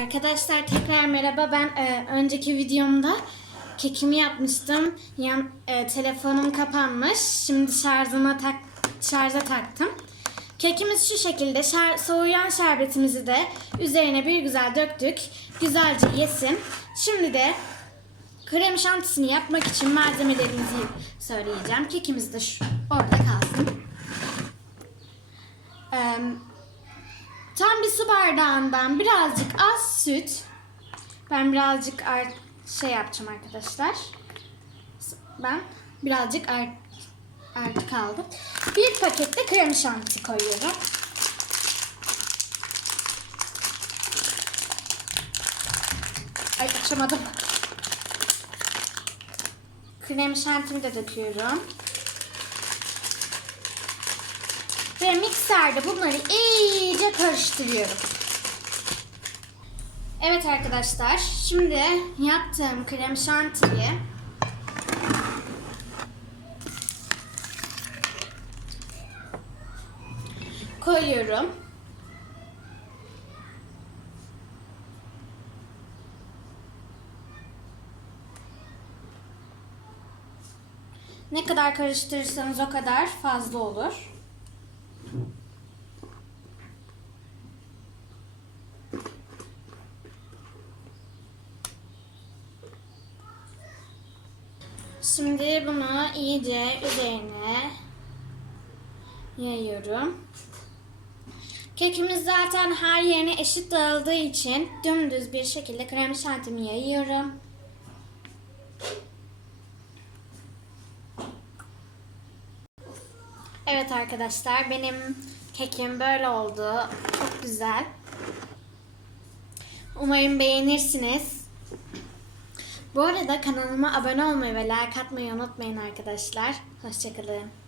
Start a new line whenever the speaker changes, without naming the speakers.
Arkadaşlar tekrar merhaba. Ben e, önceki videomda kekimi yapmıştım. Yan, e, telefonum kapanmış. Şimdi şarjıma tak şarja taktım. Kekimiz şu şekilde. Şer, soğuyan şerbetimizi de üzerine bir güzel döktük. Güzelce yesin. Şimdi de krem şantisini yapmak için malzemelerimizi söyleyeceğim. Kekimiz de şu, orada kalsın. Su bardağından birazcık az süt. Ben birazcık art şey yapacağım arkadaşlar. Ben birazcık art artık aldım. Bir pakette krem şanti koyuyorum. Ay açamadım. Krem şantimi de döküyorum. Ve mikserde bunları iyice karıştırıyorum. Evet arkadaşlar, şimdi yaptığım krem şantiyi koyuyorum. Ne kadar karıştırırsanız o kadar fazla olur. Şimdi bunu iyice üzerine yayıyorum. Kekimiz zaten her yerine eşit dağıldığı için dümdüz bir şekilde krem şantimi yayıyorum. Evet arkadaşlar benim kekim böyle oldu. Çok güzel. Umarım beğenirsiniz. Bu arada kanalıma abone olmayı ve like atmayı unutmayın arkadaşlar. Hoşçakalın.